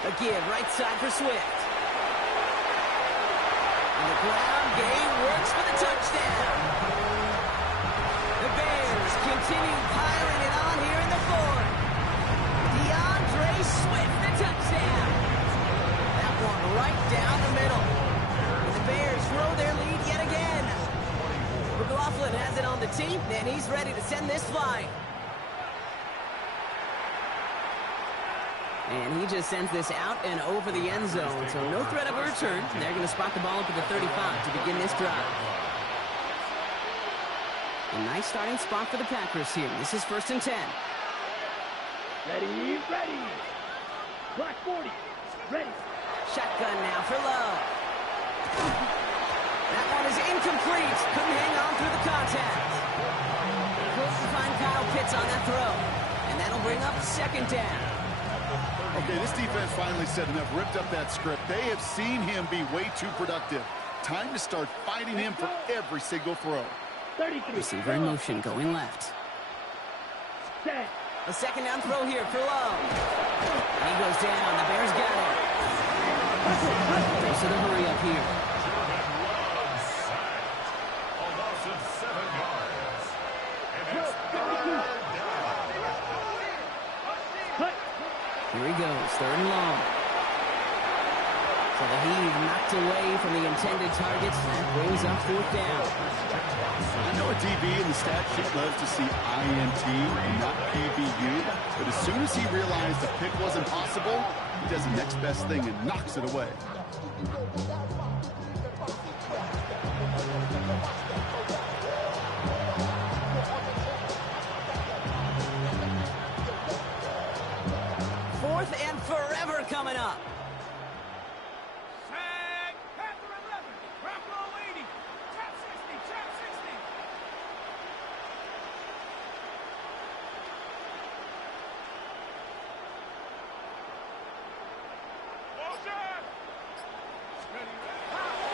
A give right side for Swift. On the ground, Gay works for the touchdown. The Bears continue piling it on here in the 4th. DeAndre Swift, the touchdown. That one right down the middle. And the Bears grow their lead yet again. McLaughlin has it on the tee, and he's ready to send this flying. And he just sends this out and over the end zone, so no threat of a return. They're going to spot the ball up at the 35 to begin this drive. A nice starting spot for the Packers here. This is 1st and 10. Ready, ready. Black 40. Ready. Shotgun now for Love. That one is incomplete. Couldn't hang on through the contact. Couldn't find Kyle Pitts on that throw. And that'll bring up 2nd down. Okay, this defense finally said enough, ripped up that script. They have seen him be way too productive. Time to start fighting him for every single throw. 33. Receiver in motion, going left. Set. A 2nd down throw here for Love. And he goes down. The Bears got him. Thanks to the hurry up here. A loss of 7 yards. And it's 3rd down. Here he goes, 3rd and long. So the heave knocked away from the intended targets. That brings up 4th down. I know a DB in the stat sheet loves to see INT and not PBU, but as soon as he realized the pick wasn't possible, he does the next best thing and knocks it away. Fourth and forever coming up. Set. Panther 11. Rock roll 80. Trap 60. Trap 60.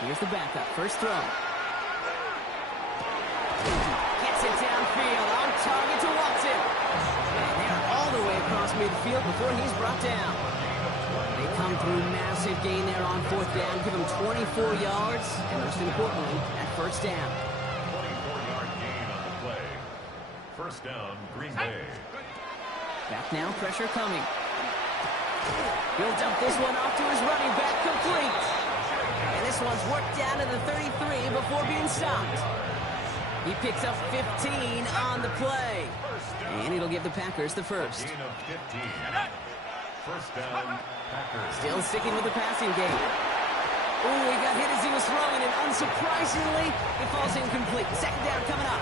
Here's the backup. First throw. Gets it downfield. On target to Watson. And they're all the way across midfield before he's brought down. They come through massive gain there on fourth down. Give them 24 yards. And most importantly, at first down. 24-yard gain on the play. First down, Green Bay. Back now, pressure coming. He'll dump this one off to his running back, complete. And this one's worked down to the 33 before being stopped. He picks up 15 on the play. And it'll give the Packers the first. Gain of 15. First down, Packers. Still sticking with the passing game. Ooh, he got hit as he was throwing, and unsurprisingly, it falls incomplete. Second down coming up.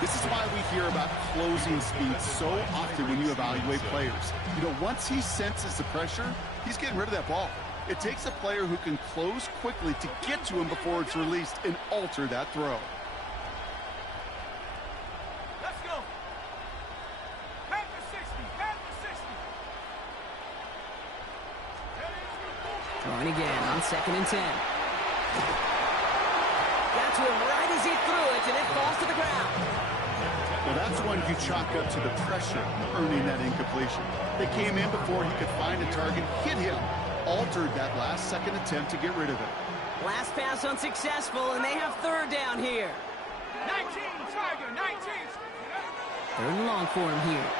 This is why we hear about closing speed so often when you evaluate players. You know, once he senses the pressure, he's getting rid of that ball. It takes a player who can close quickly to get to him before it's released and alter that throw. Let's go. Back to 60. Back to 60. Throwing again on 2nd and 10. Got to him right as he threw it, and it falls to the ground. Well, that's one you chalk up to the pressure earning that incompletion. They came in before he could find a target, hit him, altered that last second attempt to get rid of it. Last pass unsuccessful, and they have third down here. 19, Tiger, 19. Third and long for him here.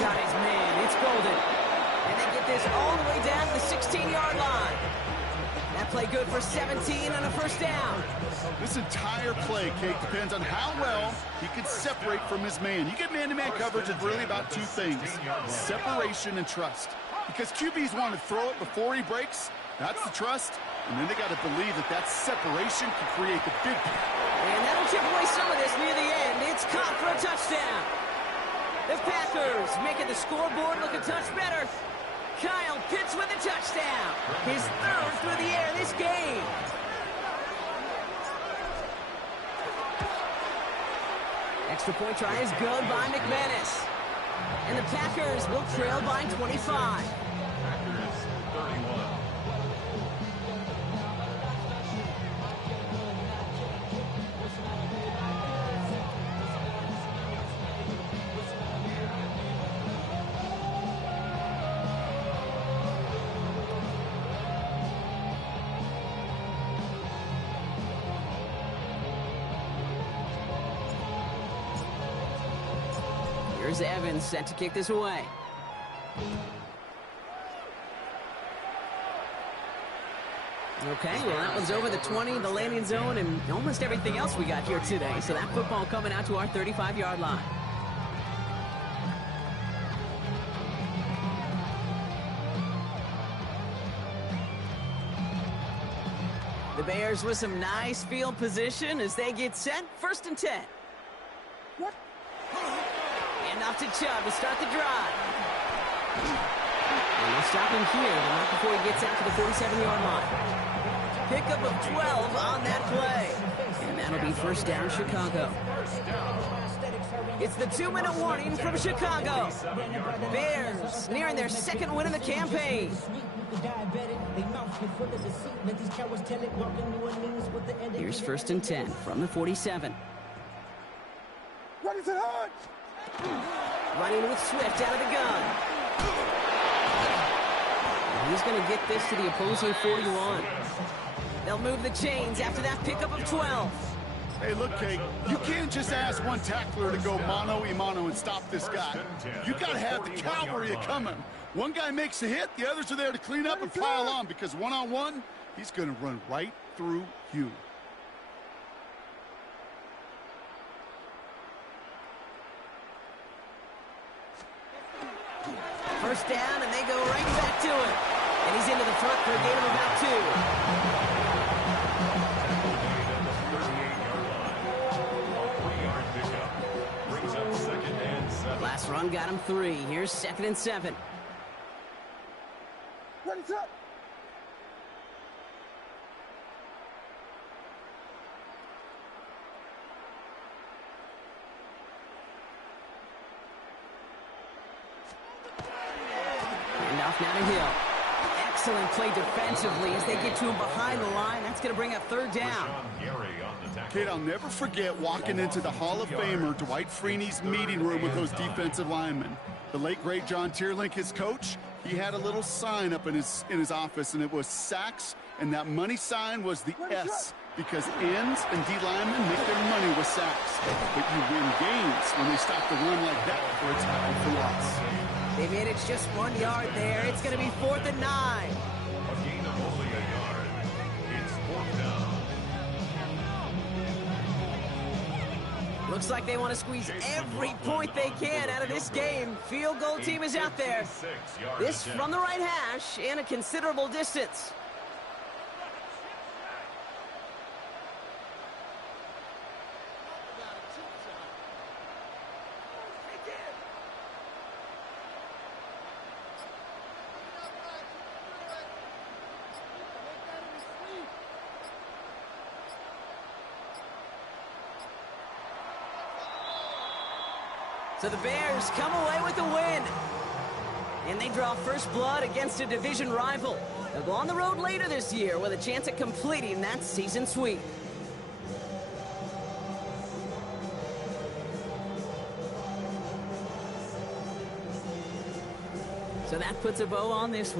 Got his man. It's golden. And they get this all the way down to the 16-yard line. That play good for 17 and a first down. This entire play, Kate, depends on how well he can separate from his man. You get man-to-man coverage, it's really about two things: separation and trust. Because QBs want to throw it before he breaks. That's the trust. And then they got to believe that that separation can create the big play. And that'll chip away some of this near the end. It's caught for a touchdown. The Packers making the scoreboard look a touch better. Kyle Pitts with a touchdown. His third through the air this game. Extra point try is good by McManus. And the Packers will trail by 25. Packers 31. Here's Evans set to kick this away. Okay, well, that one's over the 20, the landing zone, and almost everything else we got here today. So that football coming out to our 35-yard line. The Bears with some nice field position as they get set. 1st and 10. What? And off to Chubb to start the drive. And they'll stop him here, but not before he gets out to the 47-yard line. Pickup of 12 on that play. And that'll be first down, Chicago. It's the 2-minute warning from Chicago. Bears nearing their second win of the campaign. Here's 1st and 10 from the 47. What is it on? Running with Swift out of the gun. And he's going to get this to the opposing 41. They'll move the chains after that pickup of 12. Hey, look, Kate, you can't just ask one tackler to go mano-a-mano and stop this guy. You got to have the cavalry coming. One guy makes a hit, the others are there to clean up and pile on, because one-on-one, he's going to run right through you. First down, and they go right back to it. And he's into the front for a gain of about 2. Last run got him 3. Here's 2nd and 7. What is up? And off now to Hill. Excellent play defensively as they get to him behind the line. That's going to bring up third down. Kid, I'll never forget walking into the Hall of Famer Dwight Freeney's meeting room with those defensive linemen. The late, great John Tierlink, his coach, he had a little sign up in his office, and it was sacks, and that money sign was the S, because ends and D linemen make their money with sacks. But you win games when they stop the run like that, or it's time for loss. They managed just 1 yard there. It's going to be 4th and 9. A gain of only a yard. It's 4th down. Looks like they want to squeeze every point they can out of this game. Field goal team is out there. This from the right hash and a considerable distance. So the Bears come away with a win. And they draw first blood against a division rival. They'll go on the road later this year with a chance at completing that season sweep. So that puts a bow on this one.